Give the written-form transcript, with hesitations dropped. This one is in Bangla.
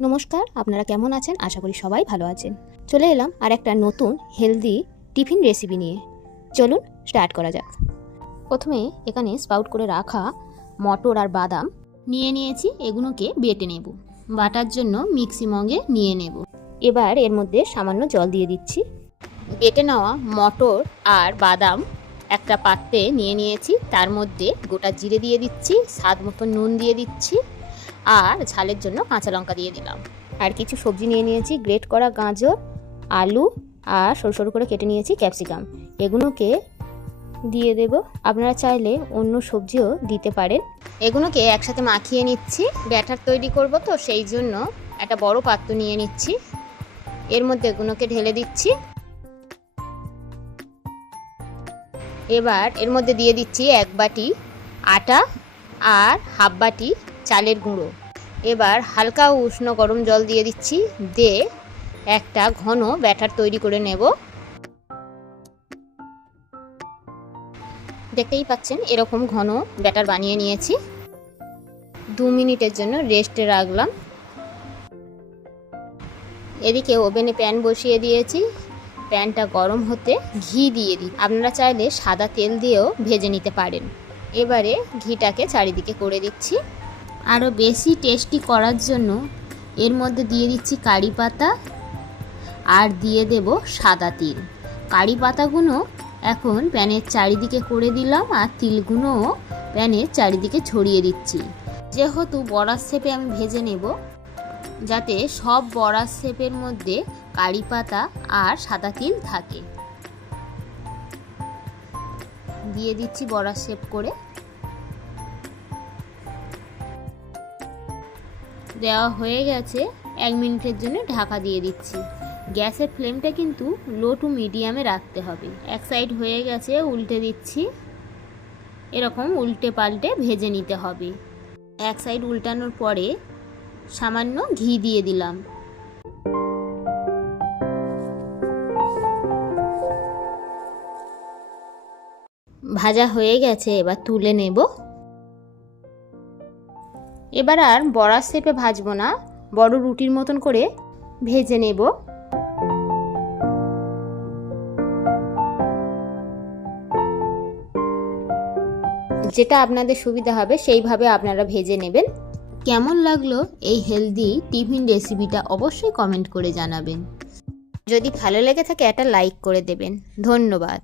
নমস্কার, আপনারা কেমন আছেন? আশা করি সবাই ভালো আছেন। চলে এলাম আর একটা নতুন হেলদি টিফিন রেসিপি নিয়ে। চলুন স্টার্ট করা যাক। প্রথমে এখানে স্পাউট করে রাখা মটর আর বাদাম নিয়ে নিয়েছি, এগুলোকে বেটে নেব। বাটার জন্য মিক্সি মগে নিয়ে নেব। এবার এর মধ্যে সামান্য জল দিয়ে দিচ্ছি। বেটে নেওয়া মটর আর বাদাম একটা পাত্রে নিয়ে নিয়েছি, তার মধ্যে গোটা জিরে দিয়ে দিচ্ছি, স্বাদ মতো নুন দিয়ে দিচ্ছি আর ঝালের জন্য কাঁচা লঙ্কা দিয়ে দিলাম। আর কিছু সবজি নিয়ে নিয়েছি, গ্রেট করা গাজর, আলু আর সরু সরু করে কেটে নিয়েছি ক্যাপসিকাম। এগুলোকে দিয়ে দেব। আপনারা চাইলে অন্য সবজিও দিতে পারেন। এগুলোকে একসাথে মাখিয়ে নিচ্ছি। ব্যাটার তৈরি করব তো সেই জন্য একটা বড় পাত্র নিয়ে নিচ্ছি। এর মধ্যে এগুলোকে ঢেলে দিচ্ছি। এবার এর মধ্যে দিয়ে দিচ্ছি 1 বাটি আটা আর হাফ বাটি চালের গুঁড়ো। এবার হালকা উষ্ণ গরম জল দিয়ে দিচ্ছি, দিয়ে একটা ঘন ব্যাটার তৈরি করে নেব। দেখতেই পাচ্ছেন এরকম ঘন ব্যাটার বানিয়ে নিয়েছি। 2 মিনিটের জন্য রেস্টে রাখলাম। এদিকে ওভেনে প্যান বসিয়ে দিয়েছি। প্যানটা গরম হতে ঘি দিয়ে দিই। আপনারা চাইলে সাদা তেল দিয়েও ভেজে নিতে পারেন। এবারে ঘিটাকে চারিদিকে করে দিচ্ছি। আরও বেশি টেস্টি করার জন্য এর মধ্যে দিয়ে দিচ্ছি কারি পাতা আর দিয়ে দেব সাদা তিল। কারি পাতাগুলো এখন প্যানের চারিদিকে করে দিলাম আর তিলগুলোও প্যানের চারিদিকে ছড়িয়ে দিচ্ছি। যেহেতু বড়ার শেপে আমি ভেজে নেব, যাতে সব বড়ার শেপের মধ্যে কারি পাতা আর সাদা তিল থাকে। দিয়ে দিচ্ছি বড়ার শেপ করে। দেওয়া হয়ে গেছে। 1 মিনিটের জন্য ঢাকা দিয়ে দিচ্ছি। গ্যাসের ফ্লেমটা কিন্তু লো টু মিডিয়ামে রাখতে হবে। এক সাইড হয়ে গেছে, উল্টে দিচ্ছি। এরকম উল্টে পাল্টে ভেজে নিতে হবে। এক সাইড উল্টানোর পরে সামান্য ঘি দিয়ে দিলাম। ভাজা হয়ে গেছে, এবার তুলে নেব। এবার আর বড়ার শেপে ভাজবো না, বড় রুটির মতন করে ভেজে নেব। যেটা আপনাদের সুবিধা হবে সেইভাবে আপনারা ভেজে নেবেন। কেমন লাগলো এই হেলদি টিফিন রেসিপিটা অবশ্যই কমেন্ট করে জানাবেন। যদি ভালো লেগে থাকে একটা লাইক করে দেবেন। ধন্যবাদ।